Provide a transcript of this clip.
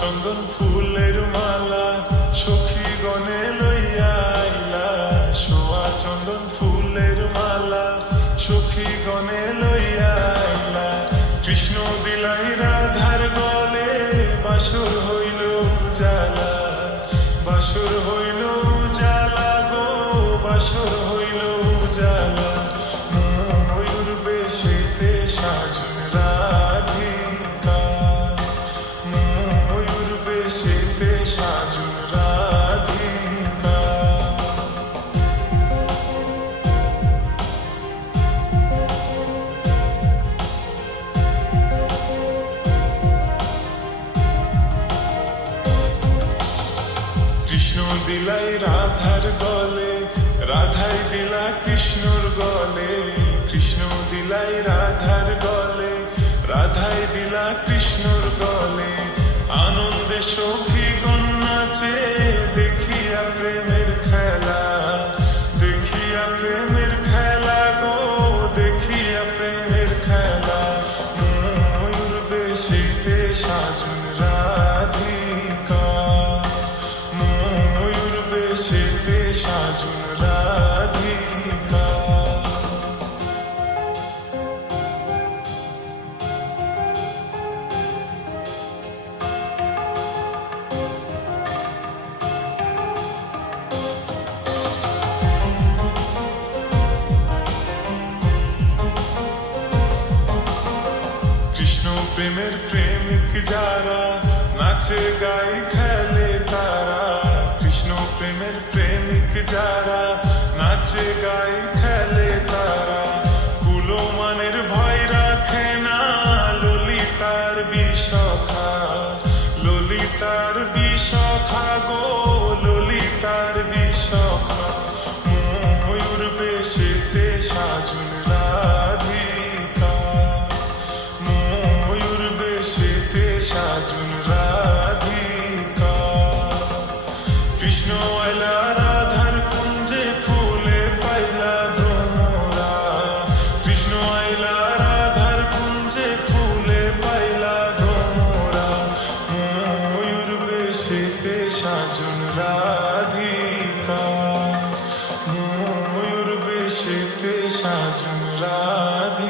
চন্দন ফুলের মালা সখী গনে লইয়া আইলা, সোয়া চন্দন ফুলের মালা সখী গনে লইয়া আইলা। কৃষ্ণ দিলাই রাধার গলে, বাসর হইল উজালা, বাসর হইল উজালা গো, বাসর হইল উজালা। ময়ূর বেশেতে সাজুন রাধিকা, ময়ূর বেশেতে সাজুন রাধিকা। কৃষ্ণ দিলাই রাধার গলে, রাধাই দিলা কৃষ্ণর গলে। কৃষ্ণ দিলাই রাধার গলে, রাধাই দিলা কৃষ্ণর গলে। আনন্দে সখীগণ নাচে, দেখিয়া প্রেমের খেলা, দেখিয়া প্রেমের খেলা গো, দেখিয়া প্রেমের খেলা। ময়ূর বেশেতে সাজুন রাধিকা, ময়ূর বেশেতে সাজুন রাধিকা। কৃষ্ণ প্রেমের প্রেমিক যারা, নাচে গাই খেলে তারা। কৃষ্ণ প্রেমের প্রেমিক যারা, নাচে গাই খেলে তারা। কুলমানের ভয় রাখে না, ললিতার বিষখা, ললিতার বিষখা গো, ললিতার বিষখা। ময়ূর বেশেতে সাজুন রাধিকা, ময়ূর বেশেতে সাজুন রাধিকা। কৃষ্ণ আইলা রাধার কুঞ্জে, ফুলে পাইলা ভ্রমরা। কৃষ্ণ আইলা রাধার কুঞ্জে, ফুলে পাইলা ভ্রমরা। ময়ূর বেশেতে সাজুন রাধিকা, ময়ূর বেশেতে সাজুন রাধিকা।